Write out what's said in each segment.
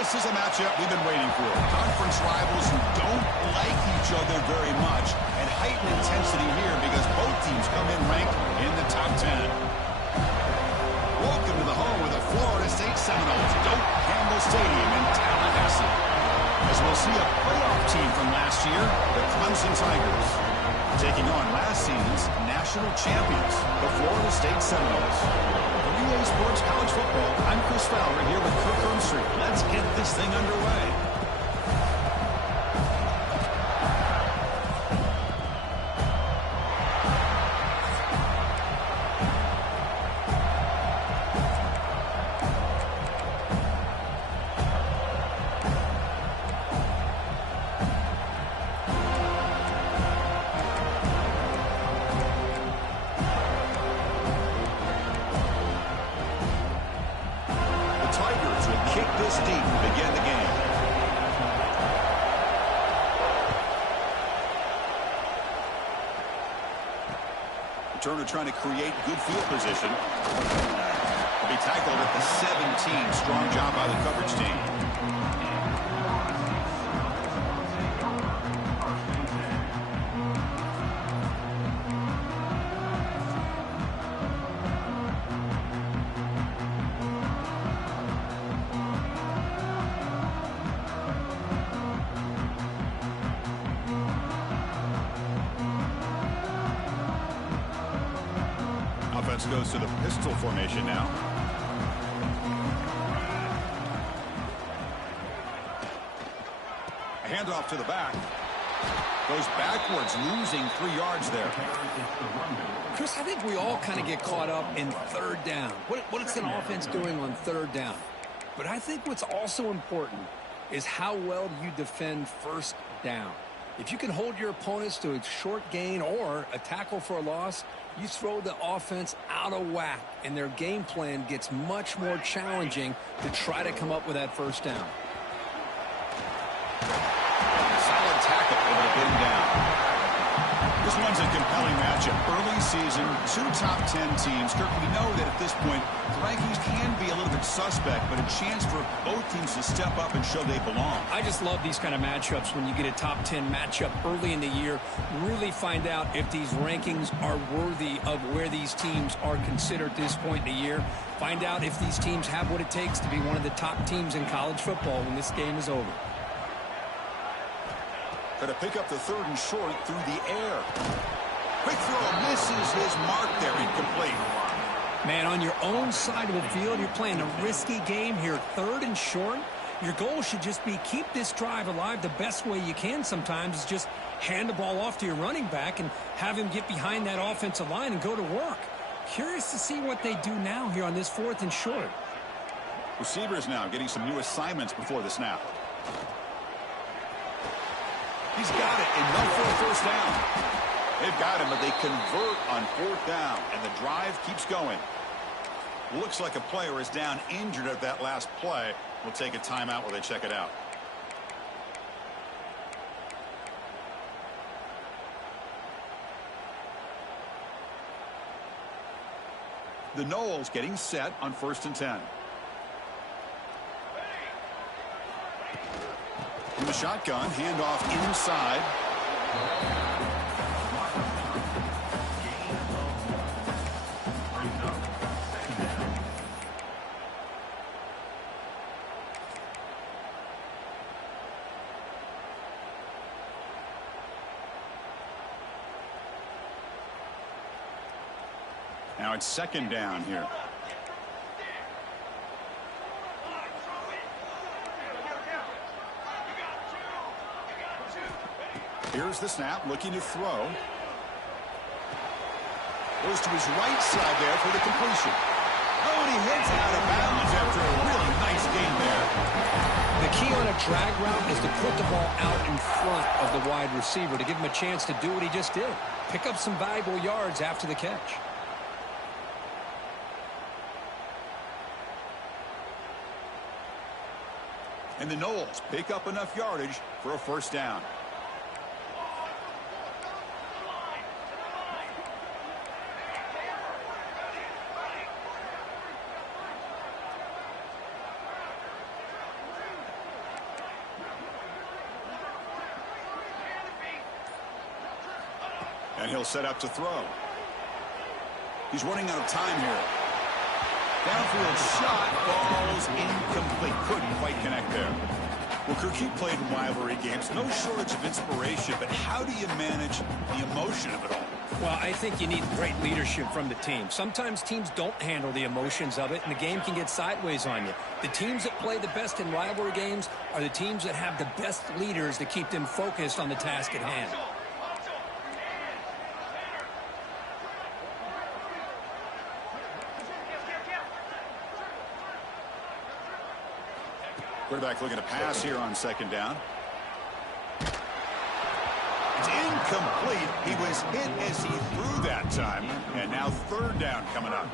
This is a matchup we've been waiting for. Conference rivals who don't like each other very much, and heightened intensity here because both teams come in ranked in the top 10. Welcome to the home of the Florida State Seminoles, Doak Campbell Stadium in Tallahassee. As we'll see a playoff team from last year, the Clemson Tigers, taking on last season's national champions, the Florida State Seminoles. For EA Sports College Football, I'm Chris Fowler here with Kirk Hermstreet. Let's get this thing underway. Turner trying to create good field position. Will be tackled at the 17. Strong job by the coverage team. Offense goes to the pistol formation now. A handoff to the back. Goes backwards, losing 3 yards there. Chris, I think we all kind of get caught up in third down. What is an offense doing on third down? But I think what's also important is how well do you defend first down. If you can hold your opponents to a short gain or a tackle for a loss, you throw the offense out of whack, and their game plan gets much more challenging to try to come up with that first down. Solid tackle over the bin down. This one's a compelling matchup. Early season, 2 top 10 teams. Kirk, we know that at this point, the rankings can be a little bit suspect, but a chance for both teams to step up and show they belong. I just love these kind of matchups when you get a top 10 matchup early in the year. Really find out if these rankings are worthy of where these teams are considered at this point in the year. Find out if these teams have what it takes to be one of the top teams in college football when this game is over. Going to pick up the 3rd and short through the air. Quick throw, misses his mark there, incomplete. Man, on your own side of the field, you're playing a risky game here. 3rd and short. Your goal should just be keep this drive alive the best way you can sometimes is just hand the ball off to your running back and have him get behind that offensive line and go to work. Curious to see what they do now here on this 4th and short. Receivers now getting some new assignments before the snap. He's got it, enough for a first down. They've got him, but they convert on 4th down, and the drive keeps going. Looks like a player is down injured at that last play. We'll take a timeout while they check it out. The Noles getting set on 1st and 10. In the shotgun, handoff inside. Now it's 2nd down here. Here's the snap, looking to throw. Goes to his right side there for the completion. Oh, and he heads out of bounds after a really nice game there. The key on a drag route is to put the ball out in front of the wide receiver to give him a chance to do what he just did. Pick up some valuable yards after the catch. And the Noles pick up enough yardage for a first down. And he'll set up to throw. He's running out of time here. Downfield shot falls incomplete. Couldn't quite connect there. Well, Kirk, you played in rivalry games. No shortage of inspiration, but how do you manage the emotion of it all? Well, I think you need great leadership from the team. Sometimes teams don't handle the emotions of it, and the game can get sideways on you. The teams that play the best in rivalry games are the teams that have the best leaders to keep them focused on the task at hand. Quarterback looking to pass here on second down. It's incomplete. He was hit as he threw that time. And now third down coming up.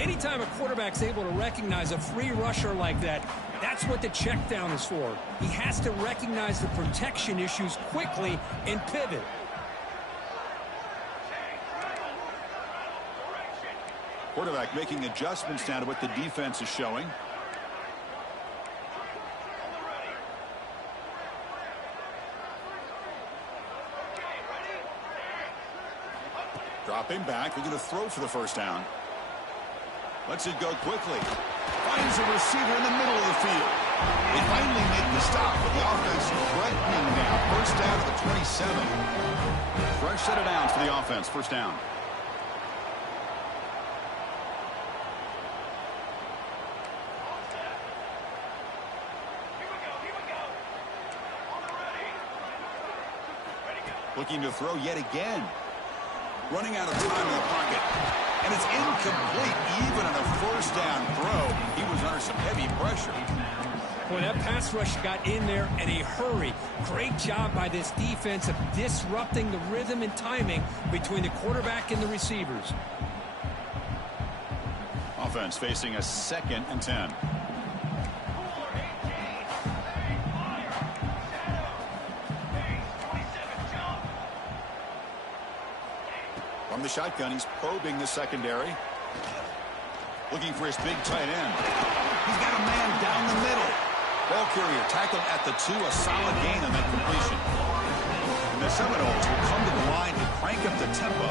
Anytime a quarterback's able to recognize a free rusher like that, that's what the check down is for. He has to recognize the protection issues quickly and pivot. Quarterback making adjustments now to what the defense is showing. Dropping back, looking to throw for the first down. Lets it go quickly. Finds a receiver in the middle of the field. They finally make the stop, but the offense threatening now. First down to the 27. Fresh set of downs for the offense. First down. Looking to throw yet again. Running out of time in the pocket. And it's incomplete even on a first down throw. He was under some heavy pressure. Well, that pass rush got in there in a hurry. Great job by this defense of disrupting the rhythm and timing between the quarterback and the receivers. Offense facing a 2nd and 10. From the shotgun, he's probing the secondary. Looking for his big tight end. He's got a man down the middle. Ball carrier tackled at the 2. A solid gain on that completion. And the Seminoles will come to the line and crank up the tempo.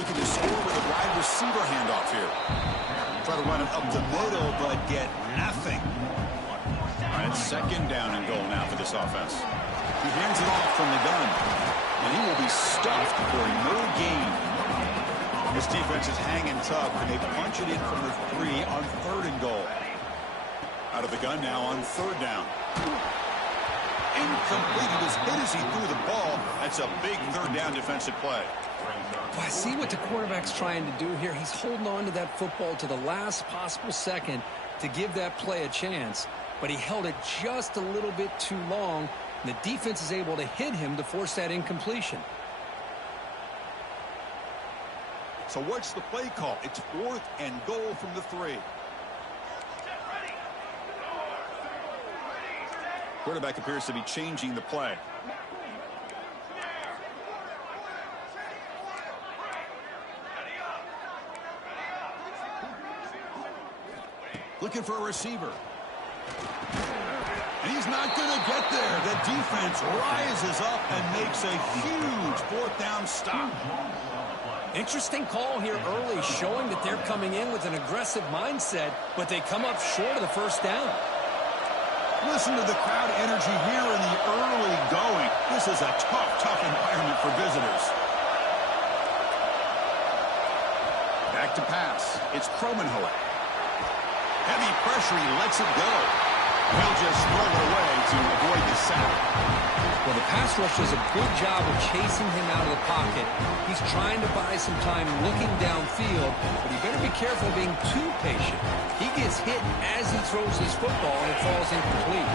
Looking to score with a wide receiver handoff here. Try to run it up the middle, but get nothing. All right, second down and goal now for this offense. He hands it off from the gun, and he will be stuffed for no gain. This defense is hanging tough, and they punch it in from the 3 on 3rd and goal. Out of the gun now on 3rd down. Incomplete. He was hit as he threw the ball. That's a big 3rd down defensive play. Well, I see what the quarterback's trying to do here. He's holding on to that football to the last possible second to give that play a chance. But he held it just a little bit too long. And the defense is able to hit him to force that incompletion. So what's the play call? It's 4th and goal from the 3. Quarterback appears to be changing the play. Looking for a receiver. And he's not going to get there. The defense rises up and makes a huge 4th down stop. Interesting call here early, showing that they're coming in with an aggressive mindset, but they come up short of the first down. Listen to the crowd energy here in the early going. This is a tough environment for visitors. Back to pass. It's Cromenhoek. Heavy pressure, he lets it go. He'll just throw it away to avoid the sack. Well, the pass rush does a good job of chasing him out of the pocket. He's trying to buy some time looking downfield, but he better be careful being too patient. He gets hit as he throws his football, and it falls incomplete.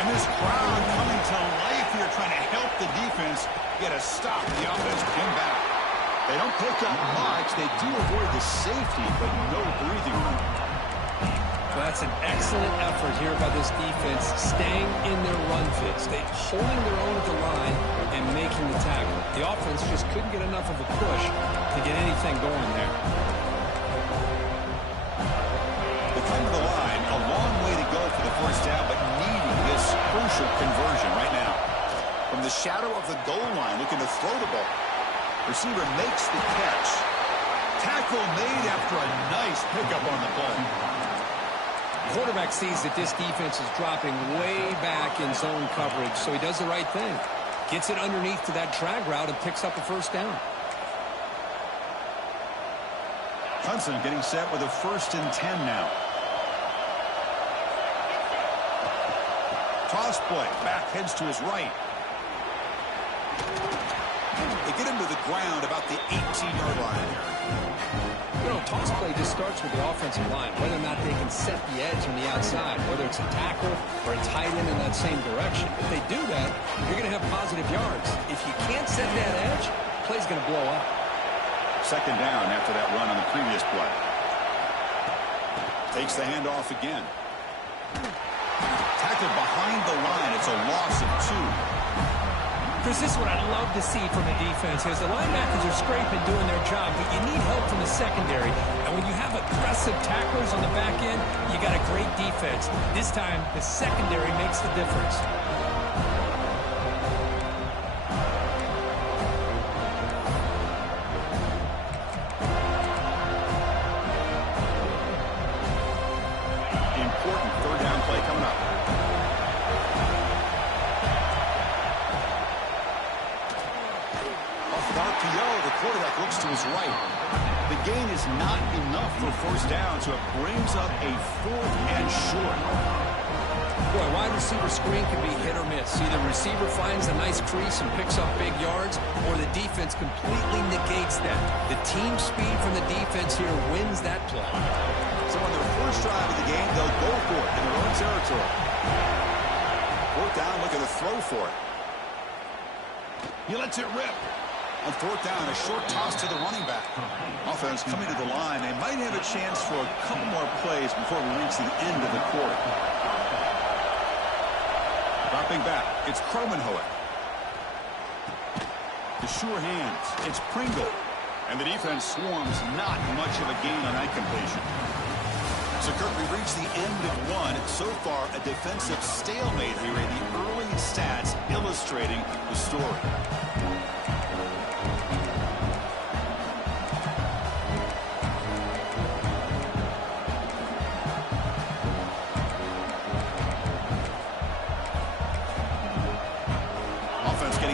And this crowd coming to life here, trying to help the defense get a stop. The offense came back. They don't pick up much. They do avoid the safety, but no breathing room. Well, that's an excellent effort here by this defense, staying in their run fits. They're holding their own at the line and making the tackle. The offense just couldn't get enough of a push to get anything going there. They come to the line, a long way to go for the first down, but needed crucial conversion right now. From the shadow of the goal line, looking to throw the ball. Receiver makes the catch. Tackle made after a nice pickup on the ball. Quarterback sees that this defense is dropping way back in zone coverage, so he does the right thing. Gets it underneath to that drag route and picks up a first down. Clemson getting set with a 1st and 10 now. Toss play. Back heads to his right. They get him to the ground about the 18-yard line. You know, toss play just starts with the offensive line, whether or not they can set the edge on the outside, whether it's a tackle or a tight end in that same direction. If they do that, you're going to have positive yards. If you can't set that edge, play's going to blow up. 2nd down after that run on the previous play. Takes the handoff again. Tackled behind the line. It's a loss of 2. Chris, this is what I'd love to see from a defense. As the linebackers are scraping, doing their job, but you need help from the secondary. And when you have aggressive tacklers on the back end, you got a great defense. This time, the secondary makes the difference. Important 3rd down play coming up. The quarterback looks to his right. The gain is not enough for 1st down, so it brings up a 4th and short. Boy, wide receiver screen can be hit or miss. Either receiver finds a nice crease and picks up big yards, or the defense completely negates that. The team speed from the defense here wins that play. So on their first drive of the game, they'll go for it in their own territory. 4th down, looking to throw for it. He lets it rip. On 4th down, a short toss to the running back. Offense coming to the line. They might have a chance for a couple more plays before we reach the end of the quarter. Dropping back, it's Kromenhoek. The sure hands, it's Pringle. And the defense swarms, not much of a gain on that completion. So, Kirk, we reached the end of one. So far, a defensive stalemate here in the early stats illustrating the story.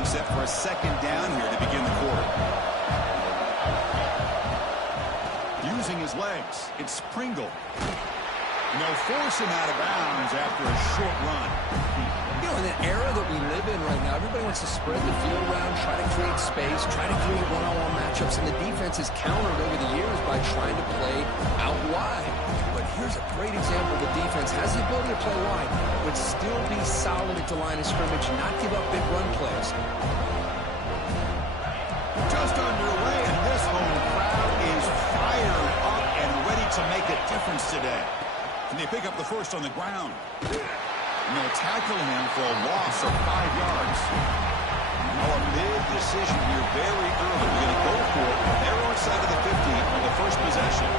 Set for a 2nd down here to begin the quarter. Using his legs, it's Pringle. They'll force him out of bounds after a short run. You know, in the era that we live in right now, everybody wants to spread the field around, try to create space, try to create one-on-one matchups, and the defense has countered over the years by trying to play out wide. But here's a great example. The defense has the ability to play wide, but still be solid at the line of scrimmage, not give up big run plays. Just underway, and this home crowd is fired up and ready to make a difference today. Can they pick up the 1st on the ground? And they'll tackle him for a loss of 5 yards. Now a big decision here very early. We're going to go for it on their own side of the 50 on the 1st possession.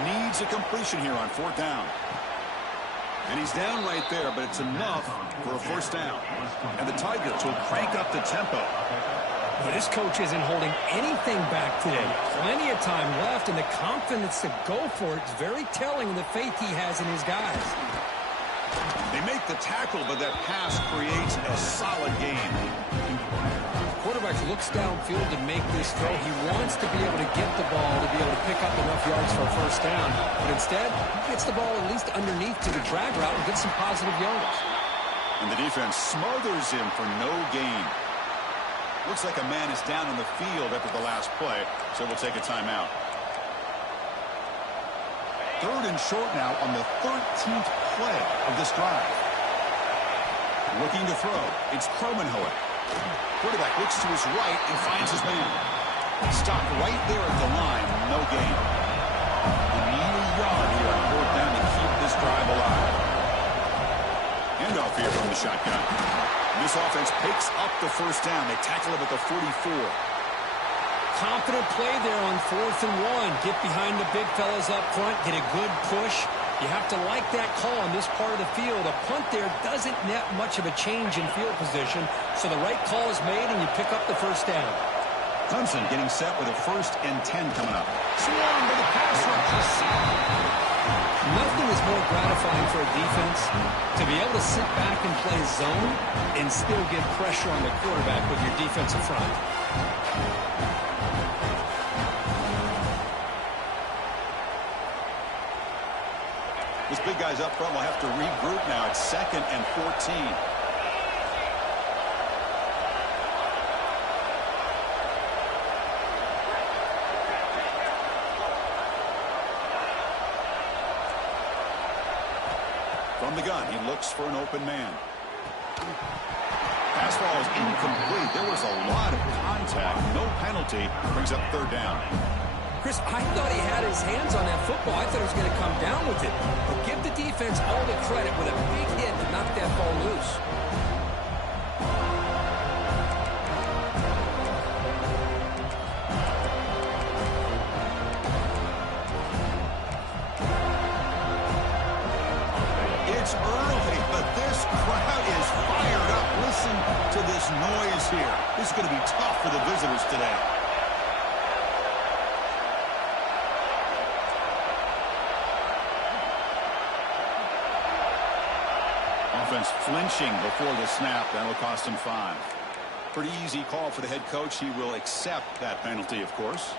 Needs a completion here on 4th down. And he's down right there, but it's enough for a 1st down. And the Tigers will crank up the tempo. But this coach isn't holding anything back today. Plenty of time left, and the confidence to go for it is very telling of the faith he has in his guys. They make the tackle, but that pass creates a solid game. Quarterback looks downfield to make this throw. He wants to be able to get the ball to be able to pick up enough yards for a 1st down. But instead, he gets the ball at least underneath to the drag route and gets some positive yards. And the defense smothers him for no gain. Looks like a man is down on the field after the last play, so we'll take a timeout. 3rd and short now on the 13th play of this drive. Looking to throw, it's Kromenhoek. Quarterback looks to his right and finds his man. Stopped right there at the line, no gain. You need a yard here on 4th down to keep this drive alive. Handoff here from the shotgun. This offense picks up the 1st down. They tackle him at the 44. Confident play there on 4th and 1. Get behind the big fellas up front. Get a good push. You have to like that call on this part of the field. A punt there doesn't net much of a change in field position, so the right call is made and you pick up the 1st down. Clemson getting set with a 1st and 10 coming up. Swarm to the pass rush. Nothing is more gratifying for a defense to be able to sit back and play zone and still get pressure on the quarterback with your defensive front. These big guys up front will have to regroup now. It's 2nd and 14. From the gun, he looks for an open man. Pass ball is incomplete. There was a lot of contact. No penalty. Brings up 3rd down. Chris, I thought he had his hands on that football. I thought he was going to come down with it. But give the defense all the credit with a big hit to knock that ball loose. It's early, but this crowd is fired up. Listen to this noise here. This is going to be tough for the visitors today. Offense flinching before the snap. That'll cost him 5. Pretty easy call for the head coach. He will accept that penalty, of course.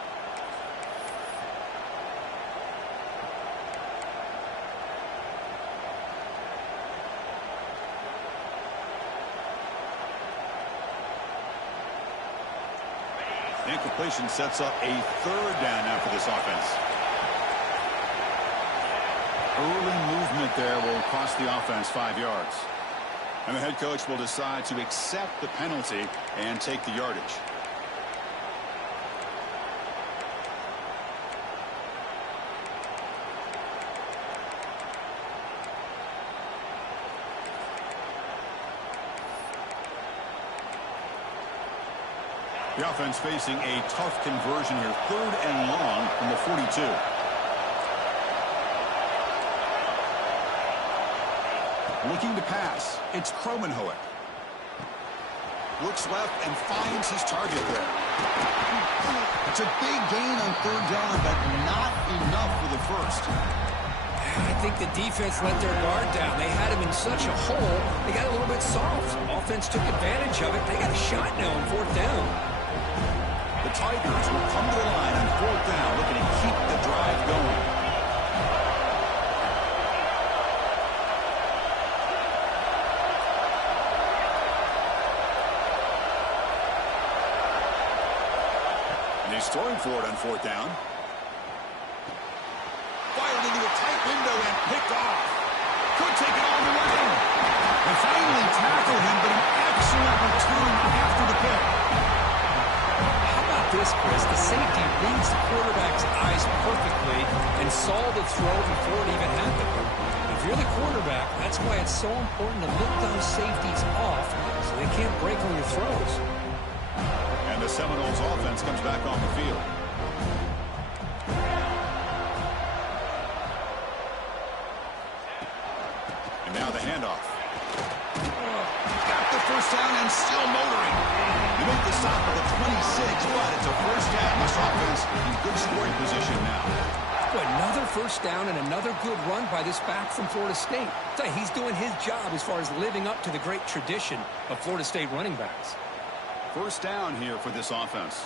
Incompletion sets up a 3rd down now for this offense. Early movement there will cost the offense 5 yards. And the head coach will decide to accept the penalty and take the yardage. The offense facing a tough conversion here. 3rd and long from the 42. Looking to pass. It's Kromenhoek. Looks left and finds his target there. It's a big gain on 3rd down, but not enough for the 1st. I think the defense let their guard down. They had him in such a hole, they got a little bit soft. Offense took advantage of it. They got a shot now on 4th down. The Tigers will come to the line on 4th down, looking to keep the drive going. He's throwing for it on 4th down. Fired into a tight window and picked off. Could take it all the way. They finally tackled him, but an excellent return after the pick. How about this, Chris? The safety reads the quarterback's eyes perfectly and saw the throw before it even happened. If you're the quarterback, that's why it's so important to look those safeties off so they can't break on your throws. And the Seminoles offense comes back on the field. And now the handoff. Got the 1st down and still motoring. They make the stop at the 26, but it's a 1st down. This offense in good scoring position now. Another 1st down and another good run by this back from Florida State. He's doing his job as far as living up to the great tradition of Florida State running backs. 1st down here for this offense.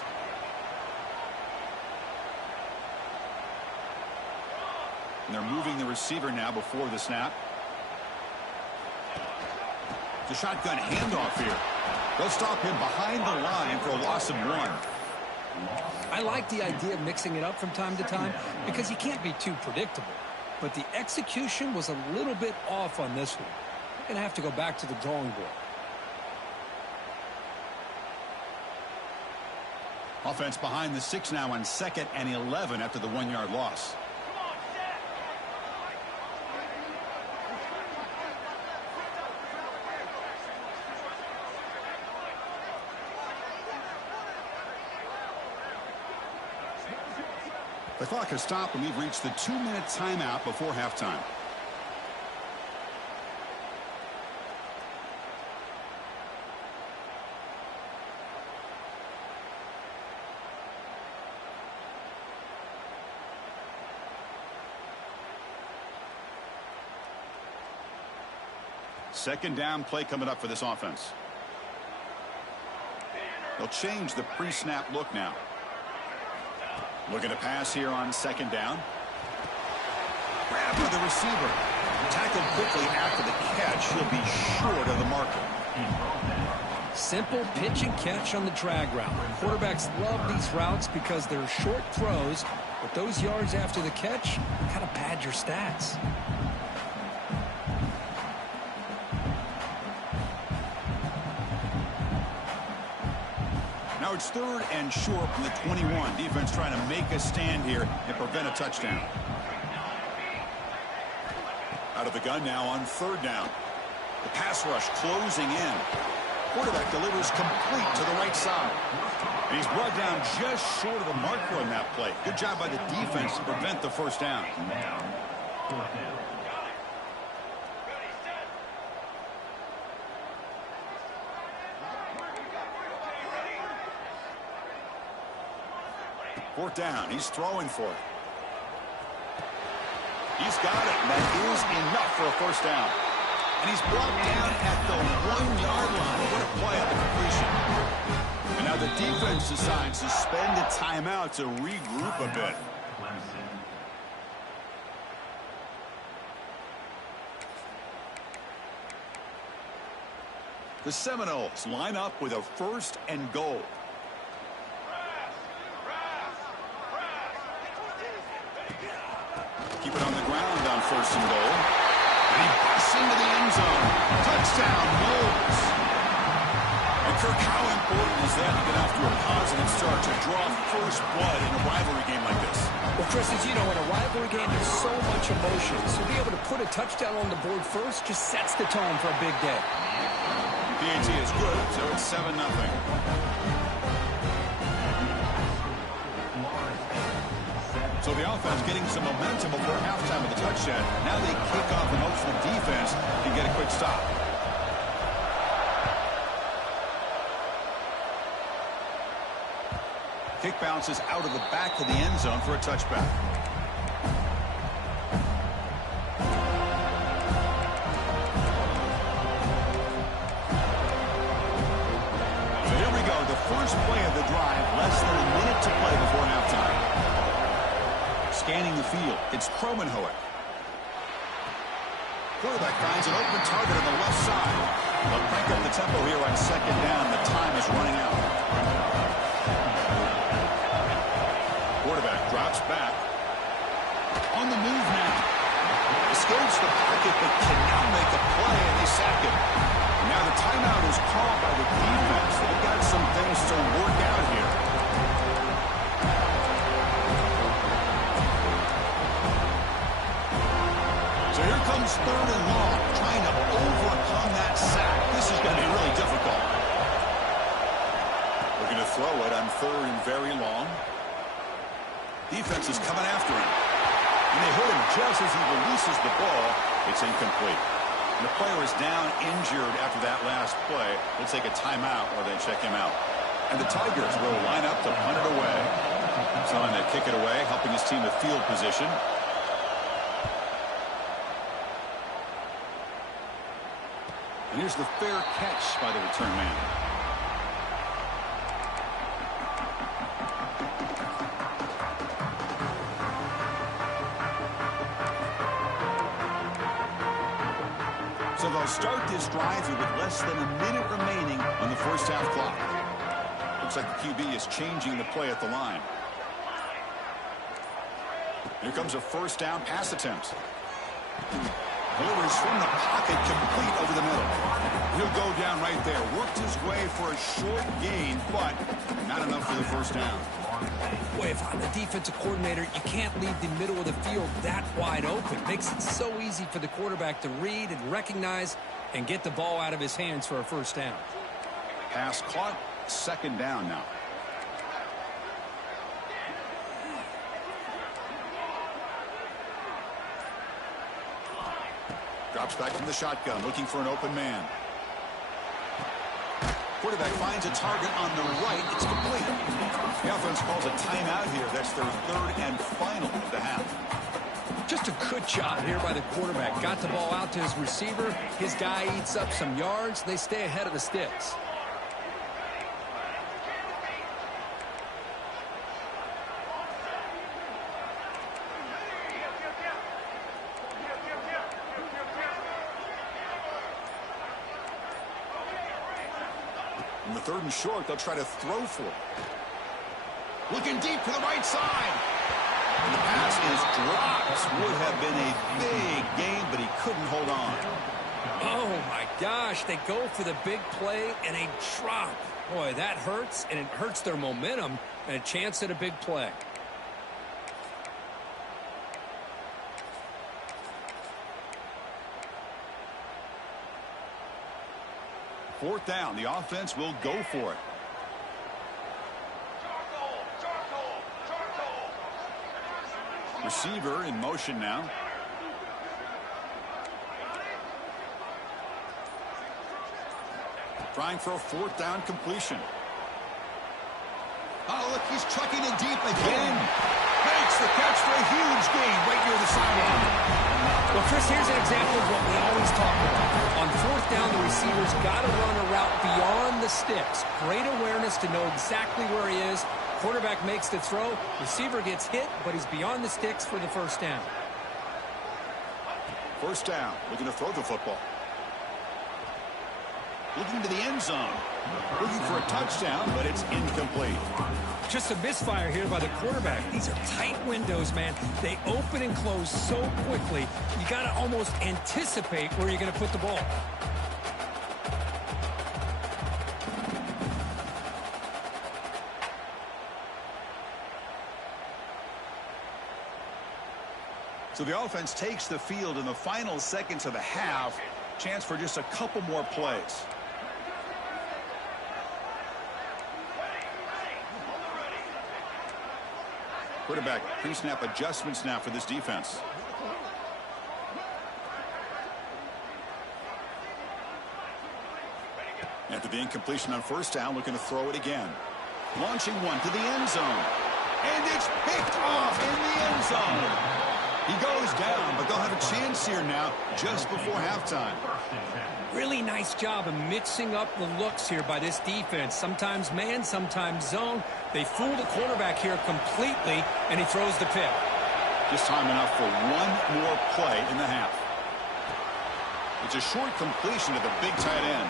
And they're moving the receiver now before the snap. The shotgun handoff here. They'll stop him behind the line for a loss of 1. I like the idea of mixing it up from time to time because you can't be too predictable. But the execution was a little bit off on this one. We're going to have to go back to the drawing board. Offense behind the 6 now on 2nd and 11 after the 1-yard loss. The clock has stopped, and we've reached the 2-minute timeout before halftime. Second down play coming up for this offense. They'll change the pre-snap look now. Looking to pass here on second down. Grab by the receiver. Tackled quickly after the catch. He'll be short of the marker. Simple pitch and catch on the drag route. Quarterbacks love these routes because they're short throws, but those yards after the catch kind of pad your stats. Now it's third and short from the 21. Defense trying to make a stand here and prevent a touchdown. Out of the gun now on third down. The pass rush closing in. Quarterback delivers complete to the right side. And he's brought down just short of the marker on that play. Good job by the defense to prevent the first down. Fourth down. He's throwing for it. He's got it, and that is enough for a first down. And he's brought down at the 1-yard line. What a play on the completion. And now the defense decides to spend a timeout to regroup a bit. The Seminoles line up with a first and goal. Keep it on the ground on first and goal. And he busts into the end zone. Touchdown, Moles. And Kirk, how important is that to get off to a positive start to draw first blood in a rivalry game like this? Well, Chris, as you know, in a rivalry game, there's so much emotion. So to be able to put a touchdown on the board first just sets the tone for a big day. PAT is good, so it's 7-0. So the offense getting some momentum before halftime with the touchdown. Now they kick off and hope for the defense can get a quick stop. Kick bounces out of the back of the end zone for a touchback. So here we go. The first play of the drive. Less than a minute to play before halftime. Scanning the field, it's Kromenhoek. Quarterback finds an open target on the left side. They'll crank up the tempo here on second down. The time is running out. Quarterback drops back. On the move now. Escapes the pocket, but cannot make a play, and they sack him. Now the timeout is called by the defense. They've got some things to work out here. Here comes third and long, trying to overcome that sack. This is going to be really difficult. Looking to throw it on third and very long. Defense is coming after him. And they hit him just as he releases the ball. It's incomplete. And the player is down injured after that last play. They'll take a timeout or they check him out. And the Tigers will line up to punt it away. So on to kick it away, helping his team with field position. And here's the fair catch by the return man. So they'll start this drive here with less than a minute remaining on the first half clock. Looks like the QB is changing the play at the line. Here comes a first down pass attempt. Delivers from the pocket, complete over the middle. He'll go down right there. Worked his way for a short gain, but not enough for the first down. Boy, if I'm the defensive coordinator, you can't leave the middle of the field that wide open. Makes it so easy for the quarterback to read and recognize and get the ball out of his hands for a first down. Pass caught, second down now. Drops back from the shotgun, looking for an open man. Quarterback finds a target on the right. It's complete. The offense calls a timeout here. That's their third and final of the half. Just a good job here by the quarterback. Got the ball out to his receiver. His guy eats up some yards. They stay ahead of the sticks. In the third and short, they'll try to throw for it. Looking deep to the right side. And the pass is dropped. Would have been a big game, but he couldn't hold on. Oh, my gosh. They go for the big play, and a drop. Boy, that hurts, and it hurts their momentum and a chance at a big play. Fourth down, the offense will go for it. Receiver in motion now. Trying for a fourth down completion. Oh, look, he's chucking it deep again. Makes the catch for a huge gain right near the sideline. Well, Chris, here's an example of what we always talk about. On fourth down, the receiver's got to run a route beyond the sticks. Great awareness to know exactly where he is. Quarterback makes the throw. Receiver gets hit, but he's beyond the sticks for the first down. First down, looking to throw the football. Looking to the end zone. Looking for a touchdown, but it's incomplete. Just a misfire here by the quarterback. These are tight windows, man. They open and close so quickly. You got to almost anticipate where you're going to put the ball. So the offense takes the field in the final seconds of the half. Chance for just a couple more plays. Quarterback pre-snap adjustments now for this defense. After the incompletion on first down, looking to throw it again. Launching one to the end zone. And it's picked off in the end zone. He goes down, but they'll have a chance here now just before halftime. Really nice job of mixing up the looks here by this defense. Sometimes man, sometimes zone. They fool the quarterback here completely, and he throws the pick. Just time enough for one more play in the half. It's a short completion to the big tight end.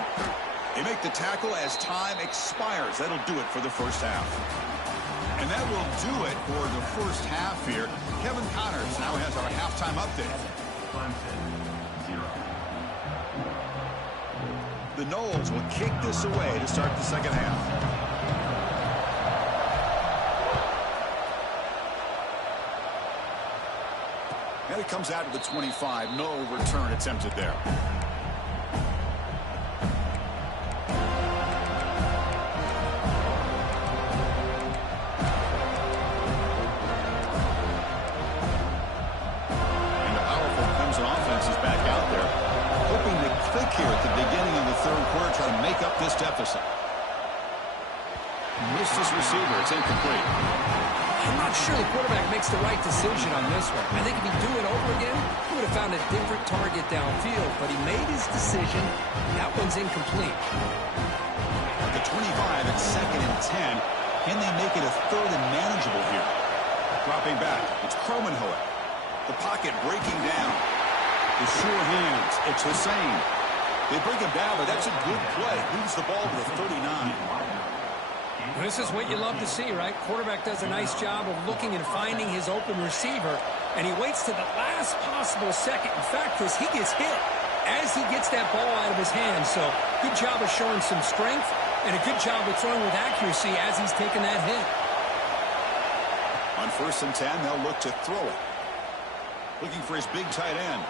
They make the tackle as time expires. That'll do it for the first half. And that will do it for the first half here. Kevin Connors now has our halftime update. The Noles will kick this away to start the second half. And it comes out to the 25. No return attempted there. Here at the beginning of the third quarter, trying to make up this deficit. Missed his receiver. It's incomplete. I'm not sure the quarterback makes the right decision on this one. I think if he'd do it over again, he would have found a different target downfield, but he made his decision. That one's incomplete. At the 25, it's second and 10. Can they make it a third and manageable here? Dropping back, it's Cromenhoek. The pocket breaking down. The sure hands, it's Hussein. They bring him down, but that's a good play. Moves the ball to the 39. This is what you love to see, right? Quarterback does a nice job of looking and finding his open receiver, and he waits to the last possible second. In fact, Chris, he gets hit as he gets that ball out of his hands. So good job of showing some strength, and a good job of throwing with accuracy as he's taking that hit. On first and 10, they'll look to throw it. Looking for his big tight end.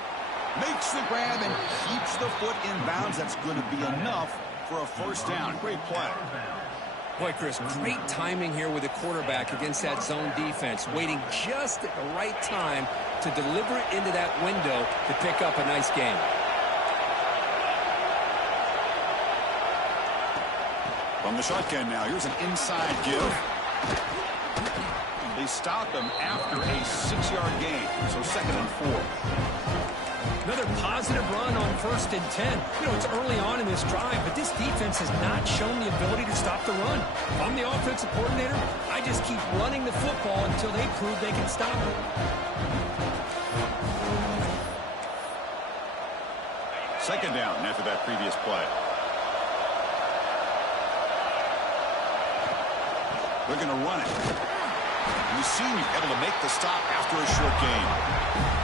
Makes the grab and keeps the foot in bounds. That's going to be enough for a first down. Great play. Boy, Chris, great timing here with the quarterback against that zone defense. Waiting just at the right time to deliver it into that window to pick up a nice game. From the shotgun now, here's an inside give. They stop him after a 6-yard gain, so 2nd and 4. Another positive run on 1st and 10. You know, it's early on in this drive, but this defense has not shown the ability to stop the run. If I'm the offensive coordinator, I just keep running the football until they prove they can stop it. Second down after that previous play. They're going to run it. And the senior able to make the stop after a short gain.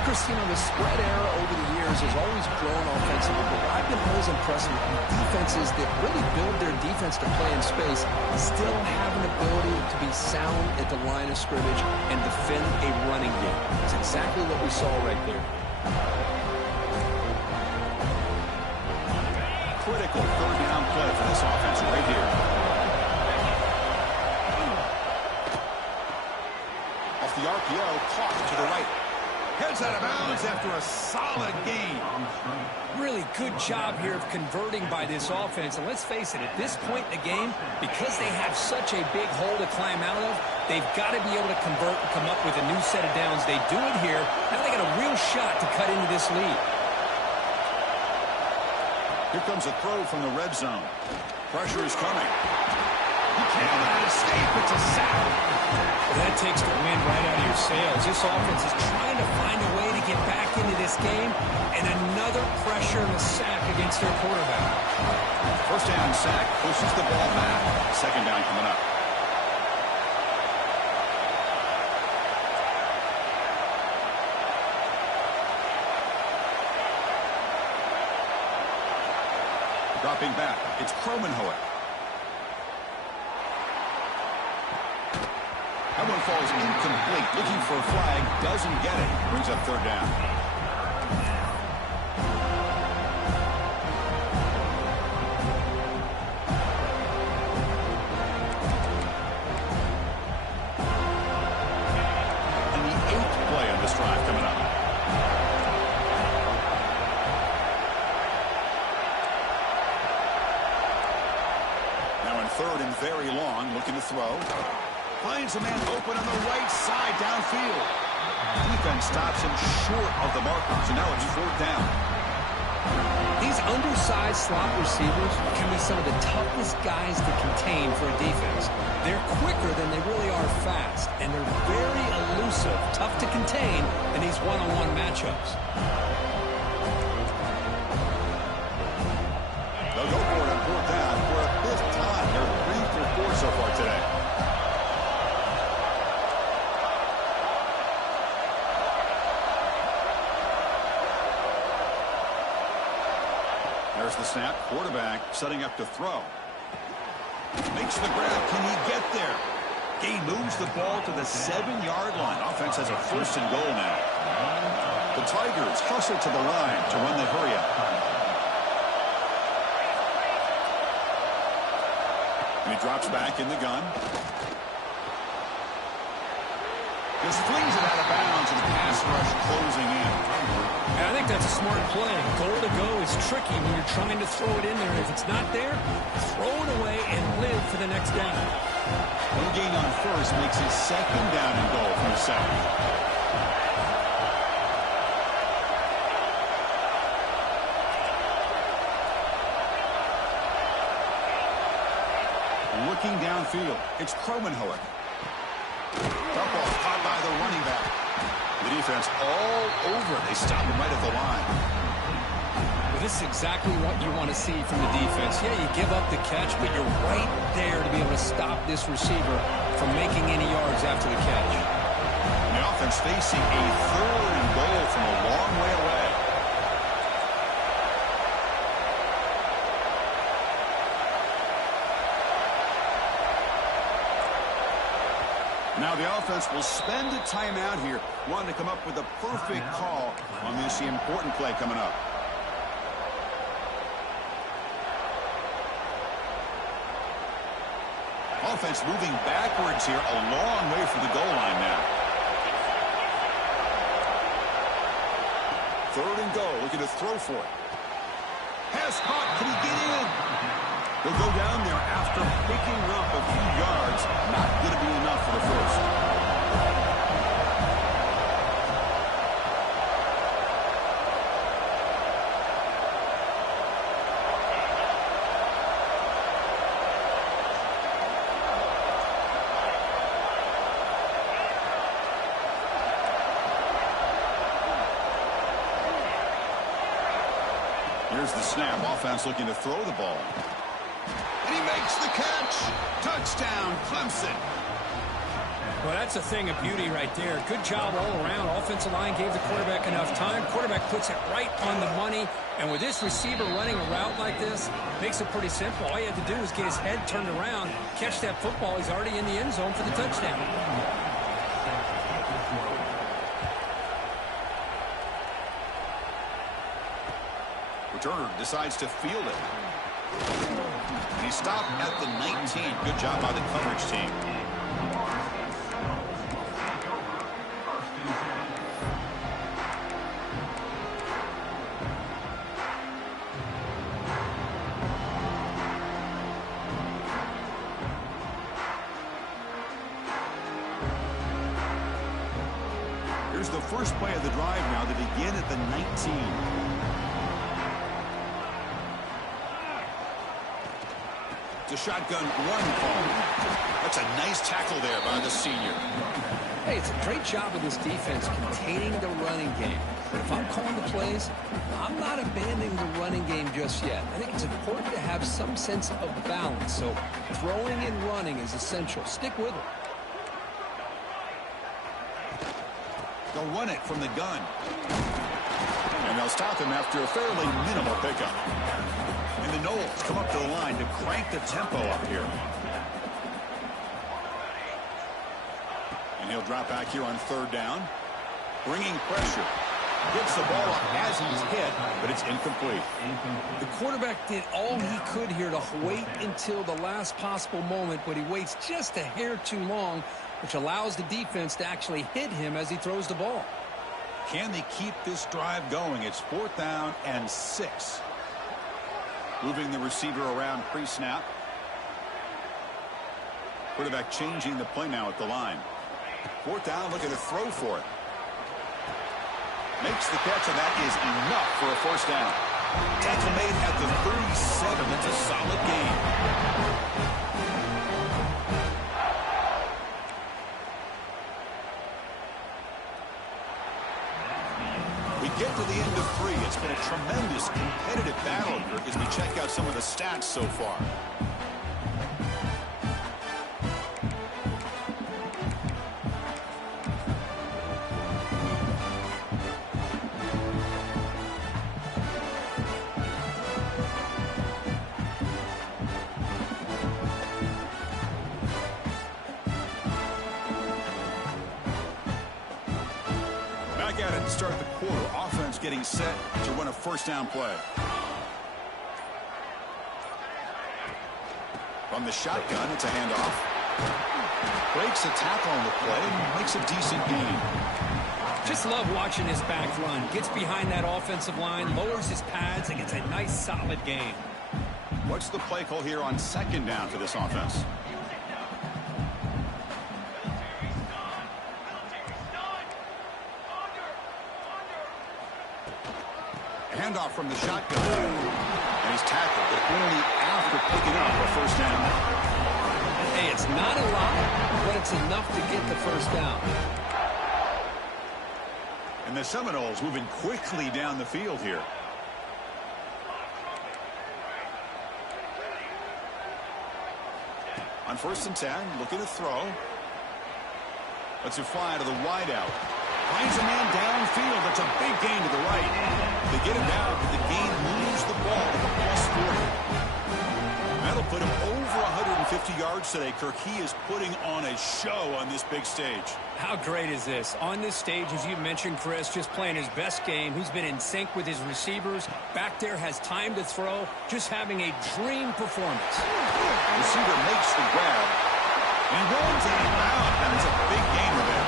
Chris, you know, the spread era over the years has always grown offensively, but I've been always impressed with defenses that really build their defense to play in space, still have an ability to be sound at the line of scrimmage and defend a running game. It's exactly what we saw right there. Critical 3rd down play for this offense right here. Off the RPO, caught to the right. Heads out of bounds after a solid gain. Really good job here of converting by this offense. And let's face it, at this point in the game, because they have such a big hole to climb out of, they've got to be able to convert and come up with a new set of downs. They do it here. Now they got a real shot to cut into this lead. Here comes a throw from the red zone. Pressure is coming. He cannot escape. It's a sack. Well, that takes the wind right out of your sails. This offense is trying to find a way to get back into this game, and another pressure and a sack against their quarterback. First down sack pushes the ball back. Second down coming up. Dropping back, it's Kromenhoek. That one falls incomplete. Looking for a flag, doesn't get it. Brings up 3rd down. And the 8th play on this drive coming up. Now in 3rd and very long, looking to throw. Finds a man open on the right side downfield. Defense stops him short of the marker, so now it's 4th down. These undersized slot receivers can be some of the toughest guys to contain for a defense. They're quicker than they really are fast, and they're very elusive, tough to contain in these one-on-one matchups. They'll go for it on 4th down for a 5th time. They're 3 for 4 so far today. There's the snap. Quarterback setting up to throw. Makes the grab. Can he get there? He moves the ball to the 7-yard line. Offense has a 1st and goal now. The Tigers hustle to the line to run the hurry up. And he drops back in the gun. Just flings it out of bounds, and the pass rush closing in. And I think that's a smart play. Goal to go is tricky when you're trying to throw it in there. If it's not there, throw it away and live for the next down. One gain on 1st makes his 2nd down and goal from the 7th. Looking downfield, it's Kromenhoek. Dump off caught by the running back. The defense all over. They stop him right at the line. Well, this is exactly what you want to see from the defense. Yeah, you give up the catch, but you're right there to be able to stop this receiver from making any yards after the catch. And the offense facing a 3rd and goal from a long way away. Now the offense will spend a timeout here, wanting to come up with a perfect call on this important play coming up. Offense moving backwards here, a long way from the goal line now. 3rd and goal, looking to throw for it. Has caught, can he get in? He'll go down there after picking up a few yards. Not going to be enough for the first. Here's the snap. Offense looking to throw the ball. And he makes the catch. Touchdown, Clemson. Well, that's a thing of beauty right there. Good job all around. Offensive line gave the quarterback enough time. Quarterback puts it right on the money. And with this receiver running a route like this, makes it pretty simple. All you have to do is get his head turned around, catch that football. He's already in the end zone for the touchdown. Turner decides to field it. And he stopped at the 19. Good job by the coverage team. Here's the first play of the drive now to begin at the 19. The shotgun run call. That's a nice tackle there by the senior. Hey, it's a great job of this defense containing the running game. But if I'm calling the plays, I'm not abandoning the running game just yet. I think it's important to have some sense of balance. So throwing and running is essential. Stick with it. They'll run it from the gun. And they'll stop him after a fairly minimal pickup. And the Noles come up to the line to crank the tempo up here. And he'll drop back here on third down. Bringing pressure. Gets the ball up as he's hit, but it's incomplete. The quarterback did all he could here to wait until the last possible moment, but he waits just a hair too long, which allows the defense to actually hit him as he throws the ball. Can they keep this drive going? It's 4th down and 6. Moving the receiver around pre-snap. Quarterback changing the play now at the line. 4th down, looking to throw for it. Makes the catch, and that is enough for a 1st down. Tackle made at the 37. That's a solid gain. We get to the end of 3. It's been a tremendous competitive battle here as we check out some of the stats so far. At it to start the quarter. Offense getting set to run a 1st down play. From the shotgun, it's a handoff. Breaks a tackle on the play and makes a decent gain. Just love watching his back run. Gets behind that offensive line, lowers his pads, and gets a nice solid gain. What's the play call here on 2nd down for this offense? Handoff from the shotgun. And he's tackled, but only after picking up a 1st down. Hey, it's not a lot, but it's enough to get the 1st down. And the Seminoles moving quickly down the field here. On 1st and 10, looking to throw. Lets it fly to the wideout. Finds a man downfield. That's a big gain to the right. They get him down, but the gain moves the ball to the +40. That'll put him over 150 yards today. Kirk, he is putting on a show on this big stage. How great is this? On this stage, as you mentioned, Chris, just playing his best game. He's been in sync with his receivers. Back there, has time to throw. Just having a dream performance. Receiver makes the grab. And runs out of bounds. That is a big gain for them.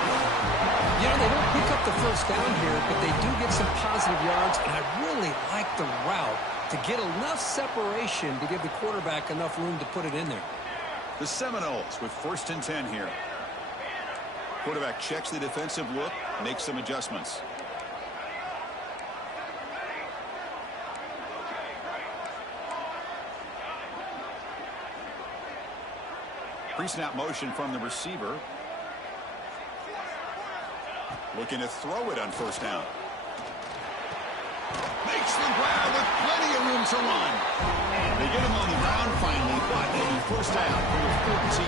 You know, they don't pick up the 1st down here, but they do get some positive yards, and I really like the route to to get enough separation to give the quarterback enough room to put it in there. The Seminoles with 1st and 10 here. Quarterback checks the defensive look, makes some adjustments. Pre-snap motion from the receiver. Looking to throw it on 1st down. Makes the grab with plenty of room to run. They get him on the ground finally, but it'll be 1st down from the 14.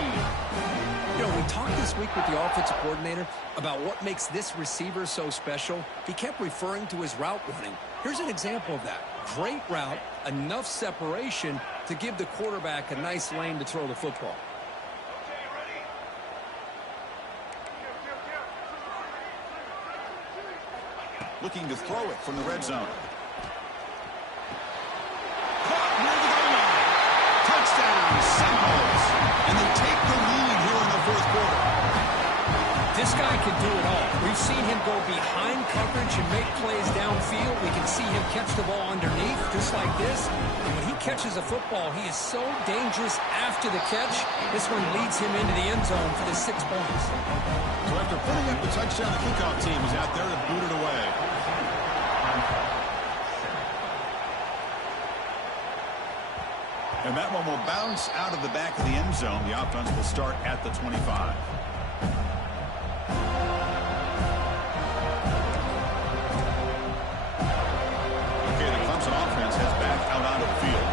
You know, we talked this week with the offensive coordinator about what makes this receiver so special. He kept referring to his route running. Here's an example of that. Great route, enough separation to give the quarterback a nice lane to throw the football. Looking to throw it from the red zone. Caught near the goal line. Touchdown, Seminoles. And they take the lead here in the 4th quarter. This guy can do it all. We've seen him go behind coverage and make plays downfield. We can see him catch the ball underneath, just like this. And when he catches a football, he is so dangerous after the catch. This one leads him into the end zone for the 6 points. So after putting up the touchdown, the kickoff team is out there to boot it away. And that one will bounce out of the back of the end zone. The offense will start at the 25. Okay, the Clemson offense heads back out onto the field.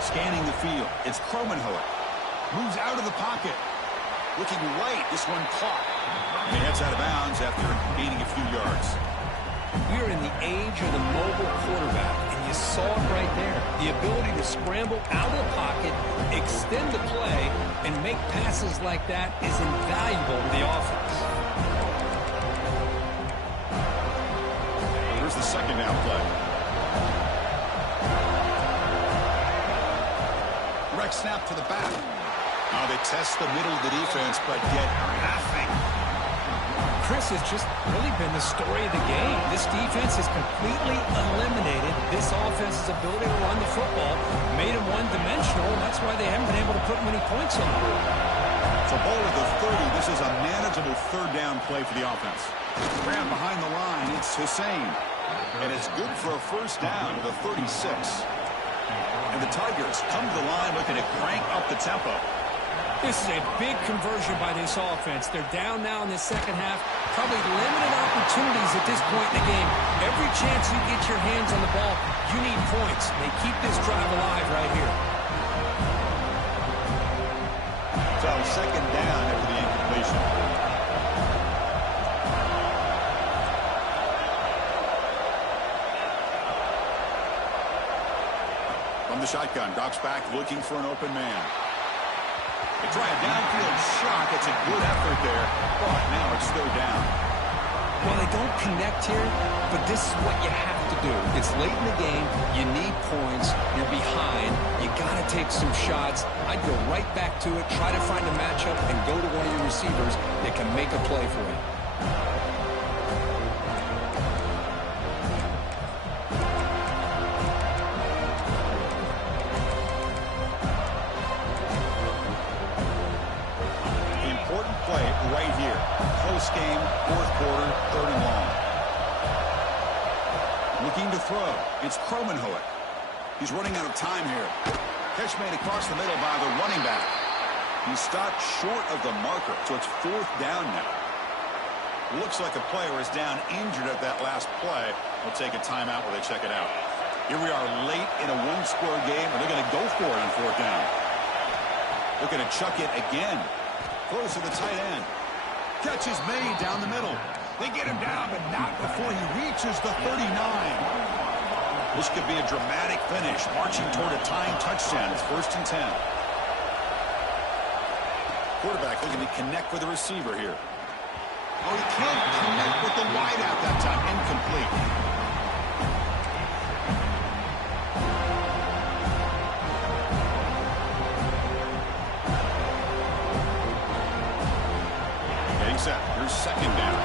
Scanning the field, it's Cromenhoek. Moves out of the pocket. Looking right, this one caught. And he heads out of bounds after gaining a few yards. We are in the age of the mobile quarterback, and you saw it right there. The ability to scramble out of the pocket, extend the play, and make passes like that is invaluable to the offense. Here's the 2nd down play. Direct snap to the back. Now they test the middle of the defense, but get nothing. Chris has just really been the story of the game. This defense has completely eliminated this offense's ability to run the football, made them one-dimensional, and that's why they haven't been able to put many points on the board. So ball at the 30. This is a manageable 3rd down play for the offense. Ran behind the line. It's Hussein. And it's good for a 1st down to the 36. And the Tigers come to the line looking to crank up the tempo. This is a big conversion by this offense. They're down now in the 2nd half. Probably limited opportunities at this point in the game. Every chance you get your hands on the ball, you need points. They keep this drive alive right here. So 2nd down after the incompletion. From the shotgun, drops back looking for an open man. They try a downfield shot. It's a good effort there, but now it's 3rd down. Well, they don't connect here, but this is what you have to do. It's late in the game. You need points. You're behind. You got to take some shots. I'd go right back to it, try to find a matchup, and go to one of your receivers that can make a play for you. Right here. Close game, 4th quarter, 3rd and long. Looking to throw. It's Cromenhoek. He's running out of time here. Catch made across the middle by the running back. He stopped short of the marker, so it's 4th down now. Looks like a player is down injured at that last play. We'll take a timeout while they check it out. Here we are late in a 1-score game, and they're going to go for it on 4th down. Looking to chuck it again. Close to the tight end. Catch is made down the middle. They get him down, but not before he reaches the 39. This could be a dramatic finish, marching toward a tying touchdown. It's 1st and 10. Quarterback looking to connect with the receiver here. Oh, he can't connect with the wideout that time. Incomplete. Set. second down.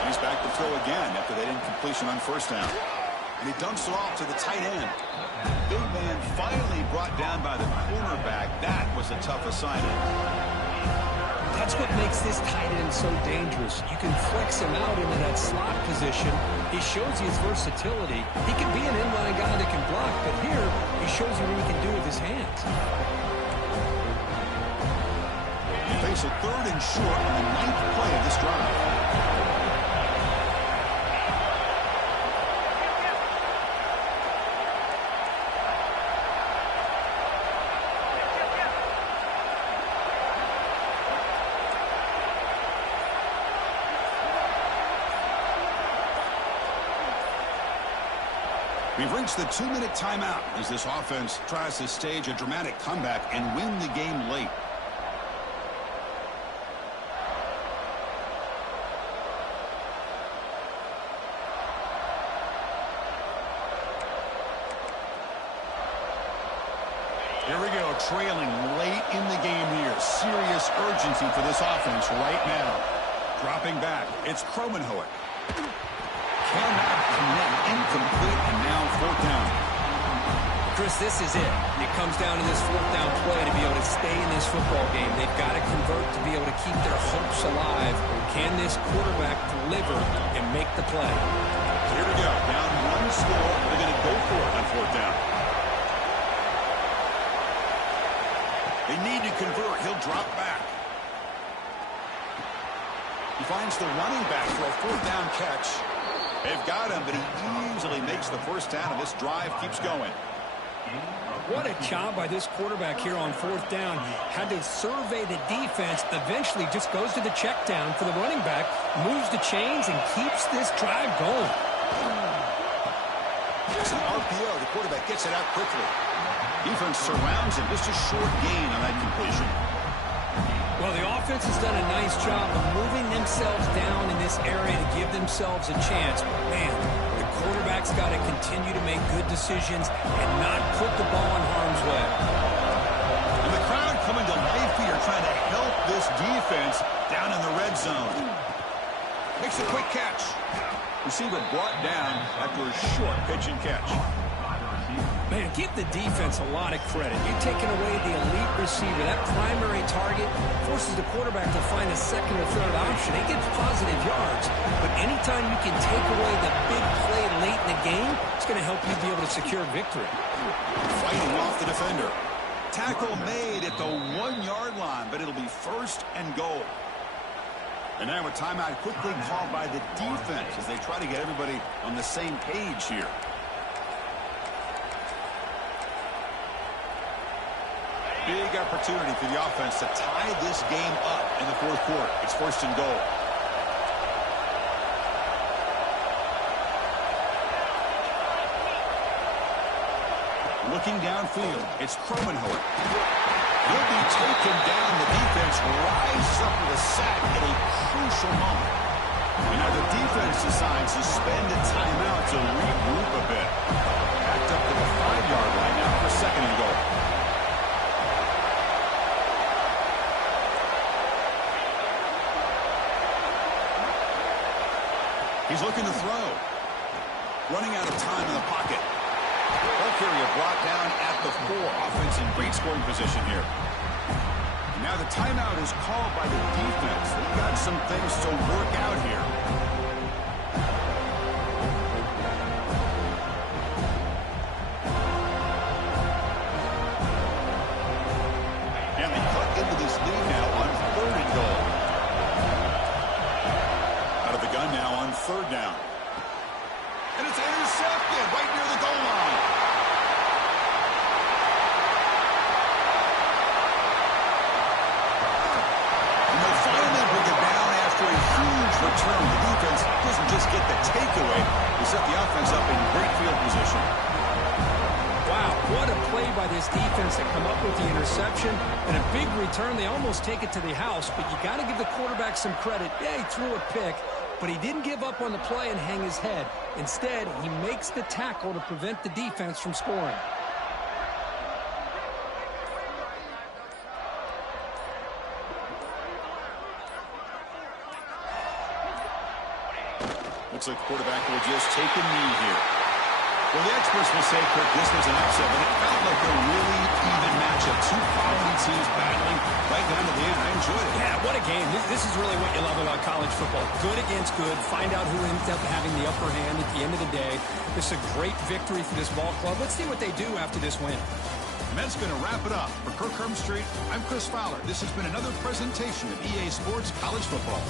And he's back to throw again after that incompletion on first down. And he dumps it off to the tight end. Big man finally brought down by the cornerback. That was a tough assignment. That's what makes this tight end so dangerous. You can flex him out into that slot position. He shows you his versatility. He can be an inline guy that can block, but here he shows you what he can do with his hands. He faces a 3rd and short on the 9th play of this drive. We've reached the 2-minute timeout as this offense tries to stage a dramatic comeback and win the game late. Here we go, trailing late in the game here. Serious urgency for this offense right now. Dropping back, it's Kromenhoek. Cannot connect, incomplete, and now 4th down. Chris, this is it. It comes down to this 4th down play to be able to stay in this football game. They've got to convert to be able to keep their hopes alive. Can this quarterback deliver and make the play? Here we go. Down 1 score. They're going to go for it on 4th down. They need to convert. He'll drop back. He finds the running back for a 4th down catch. They've got him, but he easily makes the 1st down, and this drive keeps going. What a job by this quarterback here on 4th down. Had to survey the defense, eventually just goes to the check down for the running back, moves the chains, and keeps this drive going. It's an RPO. The quarterback gets it out quickly. Defense surrounds him. Just a short gain on that completion. Well, the offense has done a nice job of moving themselves down in this area to give themselves a chance. But, man, the quarterback's got to continue to make good decisions and not put the ball in harm's way. And the crowd coming to life here trying to help this defense down in the red zone. Makes a quick catch. Receiver brought down after a short pitch and catch. Man, give the defense a lot of credit. You're taking away the elite receiver. That primary target forces the quarterback to find a 2nd or 3rd option. He gets positive yards, but anytime you can take away the big play late in the game, it's going to help you be able to secure victory. Fighting off the defender. Tackle made at the 1-yard line, but it'll be 1st and goal. And now a timeout quickly called by the defense as they try to get everybody on the same page here. Big opportunity for the offense to tie this game up in the 4th quarter. It's 1st and goal. Looking downfield, it's Kromenhoek. He'll be taken down. The defense rises up with a sack at a crucial moment. And now the defense decides to spend a timeout to regroup a bit. Backed up to the 5-yard line now for 2nd and goal. He's looking to throw. Running out of time in the pocket. Ball carrier brought down at the 4. Offense in great scoring position here. Now the timeout is called by the defense. They've got some things to work out here. And they cut into this lead now on 3rd and goal. Out of the gun now on 3rd down. And it's intercepted right near the goal line. And they'll finally bring it down after a huge return. The defense doesn't just get the takeaway. They set the offense up in great field position. Wow, what a play by this defense to come up with the interception and a big return. They almost take it to the house, but you got to give the quarterback some credit. Yeah, he threw a pick, but he didn't give up on the play and hang his head. Instead, he makes the tackle to prevent the defense from scoring. Looks like the quarterback will just take a knee here. Well, the experts will say, Kirk, this was an upset, but it felt like a really even matchup. Two quality teams battling right down to the end. I enjoyed it. Yeah, what a game. This is really what you love about college football. Good against good. Find out who ends up having the upper hand at the end of the day. This is a great victory for this ball club. Let's see what they do after this win. And that's going to wrap it up. For Kirk Hermstreet, I'm Chris Fowler. This has been another presentation of EA Sports College Football.